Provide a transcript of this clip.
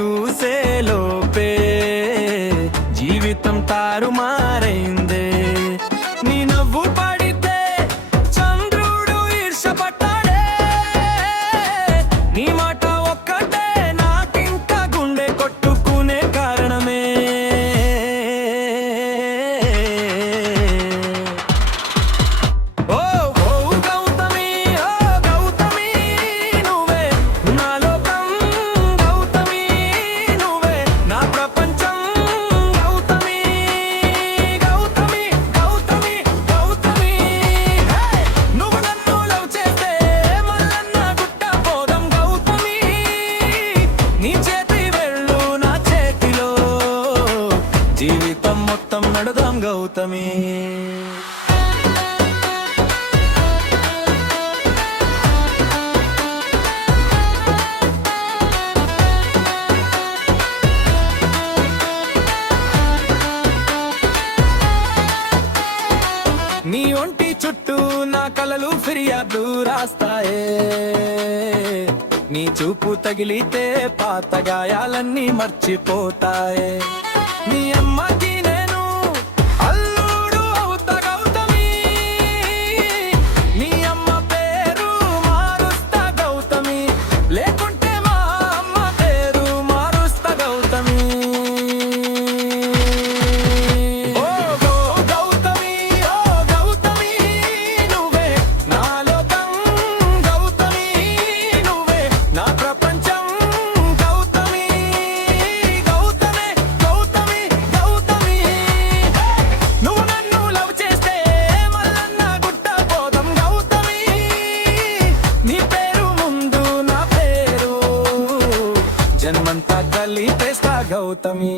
చూసే లోపే జీవితం తారుమారైందే. నీ నవ్వు పడితే చంద్రుడు ఈర్షపడ్డాడే, నీ మాట ఒక్కటే నాకింక గుండె కొట్టుకునే కారణమే. జీవితం మొత్తం నడుదాం గౌతమి. నీ ఒంటి చుట్టూ నా కలలు ఫిర్యాదు రాస్తాయే, నీ చూపు తగిలితే పాత గాయాలన్నీ మర్చిపోతాయే. నీ అమ్మకి నేను అల్లుడు అవుతా గౌతమి, నీ అమ్మ పేరు మారుస్తా గౌతమి, లేకుంటే మా అమ్మ పేరు మారుస్తా గౌతమి. ఓ గౌతమి, ఓ గౌతమి నువ్వే నా లోకం, గౌతమి నువ్వే నా ప్రపంచం. జన్మంతా కలిపేస్తా గౌతమి.